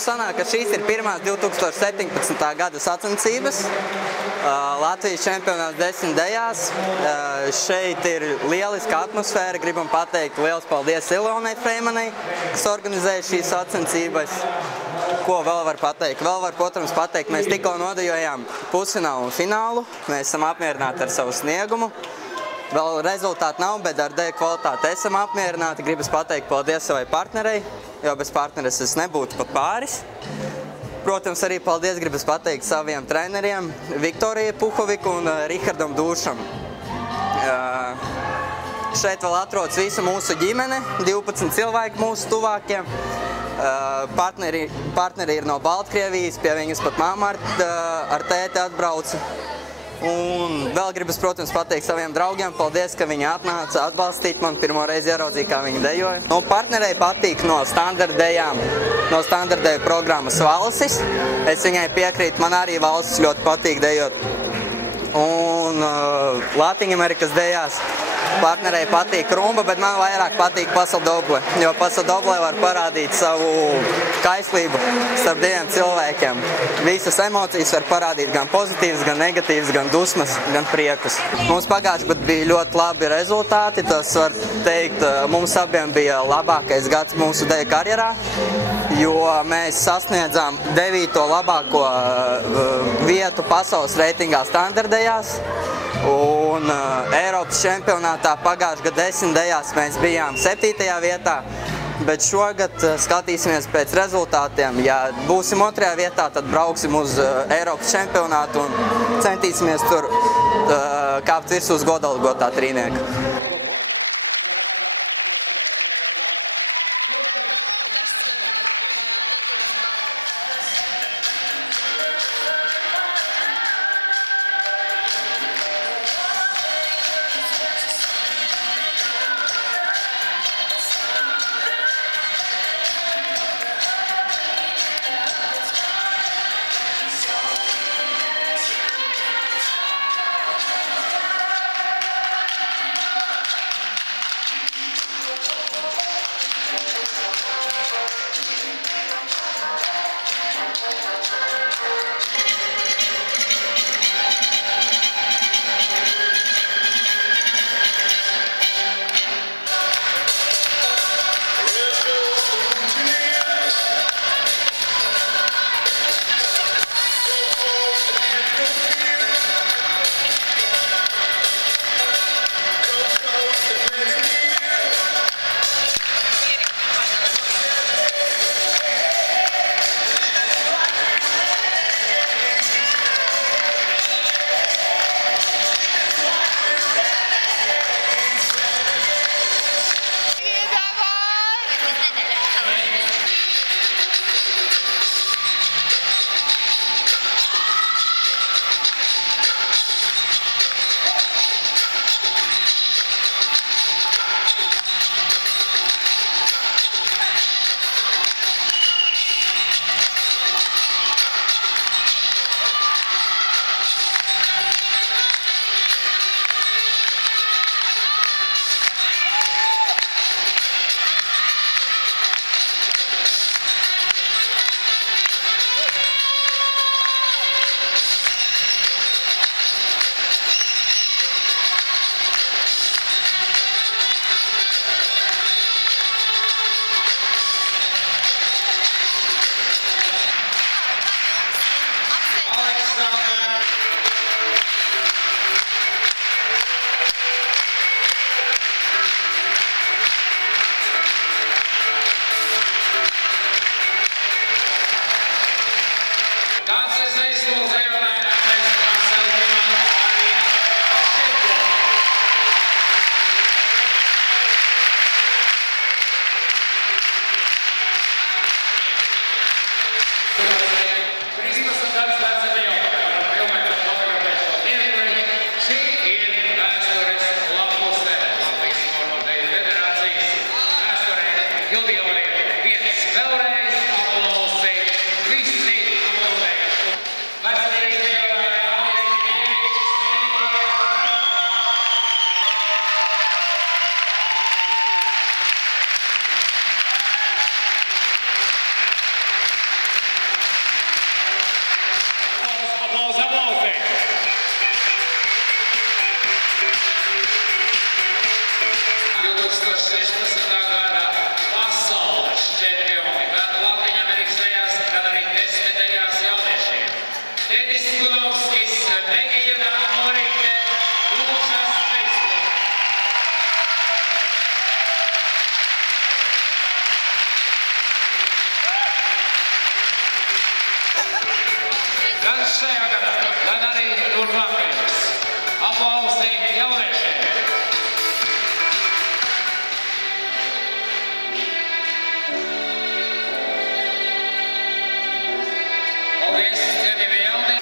Mums sanāk, ka šīs ir pirmās 2017. gada sacensības. Latvijas čempionāts 10 dejās. Šeit ir lieliska atmosfēra. Gribam pateikt liels paldies Ilonai Freimanai, kas organizēja šīs sacensības. Ko vēl var pateikt? Vēl var, protams, pateikt, mēs tikko nodejojām pusfinālu un finālu. Mēs esam apmierināti ar savu sniegumu. Vēl rezultāti nav, bet ar deju kvalitāti esam apmierināti. Gribas pateikt paldies savai partnerei, jo bez partneres es nebūtu pat pāris. Protams, arī paldies gribas pateikt saviem treneriem Viktorijai Puhoviku un Rihardam Dūšam. Šeit vēl atrodas visa mūsu ģimene, 12 cilvēki mūsu tuvākie. Partneri ir no Baltkrievijas, pie viņas pat mamma ar tēti atbrauca. Un vēl gribas, protams, pateikt saviem draugiem, paldies, ka viņi atnāca atbalstīt man, pirmo reizi ieraudzīja, kā viņi dejoja. Nu, partnerei patīk no standartdejām, no standartdeju programmas valsis. Es viņai piekrītu, man arī valsis ļoti patīk dejot. Un Latvijas-Amerikas dejās partnerei patīk rumba, bet man vairāk patīk pasadoble, jo pasadoble var parādīt savu kaislību starp diviem cilvēkiem. Visas emocijas var parādīt gan pozitīvas, gan negatīvas, gan dusmas, gan priekus. Mums pagājuši gadu bija ļoti labi rezultāti, tas var teikt, mums abiem bija labākais gads mūsu deju karjerā, jo mēs sasniedzām 9. labāko vietu pasaules reitingā standardējās. Un Eiropas čempionātā pagājušajā gada 10 dejās mēs bijām 7. vietā, bet šogad skatīsimies pēc rezultātiem. Ja būsim 2. vietā, tad brauksim uz Eiropas čempionātu un centīsimies tur kāpt virsū uz godalgotā trīnieka. 2016. gada pasaules čempioni gan Latviņamerikas dejās, gan arī 10 dejās jauniešiem. Tedis Kunovskis, Megija Morīte, Lūšas Facebook. Gan šajā gadā, gan arī turpmākajos. Aplausi jauniešiem! Paldies, cienījamie jaunie!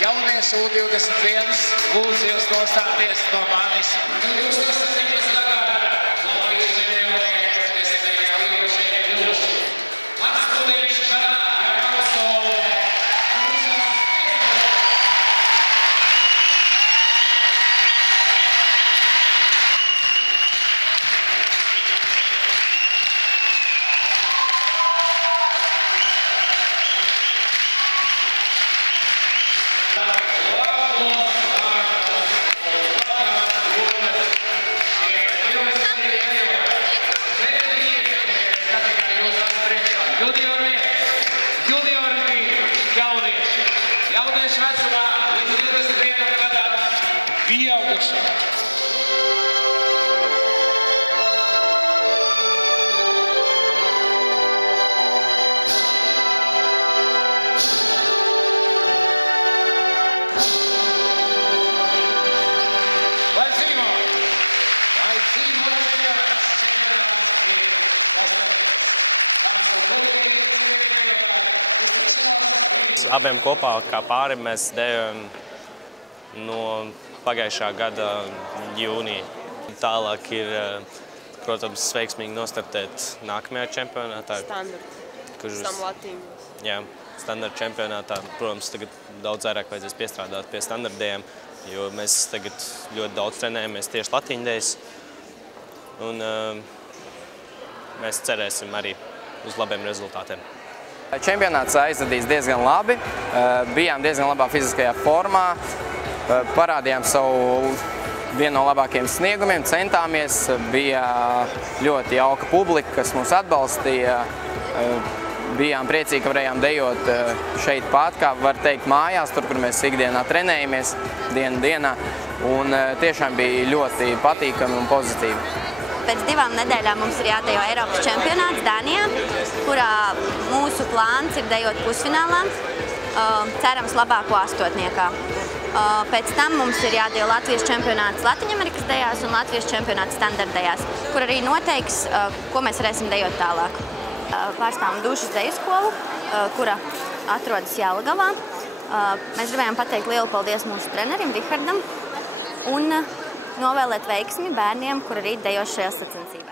Jauniešu U21 lūdzu jūs nostāties no manis. 2017. gadā Latvijas čempioniem 10 dejās pieaugušie kļuvuši. Mans Kulīņš, Kana, Jākausole, Lūšas jauniešu vecumā līdz 21 gadām pieauguši. Lai dzīvo čempionāts ir noslēgts. Tāms un Kulīgi, cienījamie dejotāji, uz tikšanos rīt. Abiem kopā kā pāri mēs dejojam no pagājušā gada jūnija. Tālāk ir, protams, veiksmīgi nostartēt nākamajā čempionātā. Standarta čempionātā. Protams, tagad daudz vairāk vajadzēs piestrādāt pie standartdējiem, jo mēs tagad ļoti daudz trenējamies tieši latiņdejas. Un mēs cerēsim arī uz labiem rezultātiem. Čempionāts aizvadīs diezgan labi, bijām diezgan labā fiziskajā formā, parādījām savu vienu no labākajiem sniegumiem, centāmies, bija ļoti jauka publika, kas mūs atbalstīja, bijām priecīgi, ka varējām dejot šeit pat, kā var teikt, mājās, tur, kur mēs ikdienā trenējamies, dienu dienā, un tiešām bija ļoti patīkami un pozitīvi. Pēc 2 nedēļām mums ir jādejo Eiropas čempionāts Dānijā, kurā mūsu plāns ir dejot pusfinālā, cerams labāko astotniekā. Pēc tam mums ir jādejo Latvijas čempionāts Latviņamerikas dejās un Latvijas čempionāts standartdejās, kur arī noteiks, ko mēs varēsim dejot tālāk. Pārstāvam Dušas deju skolu, kura atrodas Jelgavā. Mēs gribējām pateikt lielu paldies mūsu trenerim Rihardam un novēlēt veiksmi bērniem, kuri rīt dejos šajā sacensībā.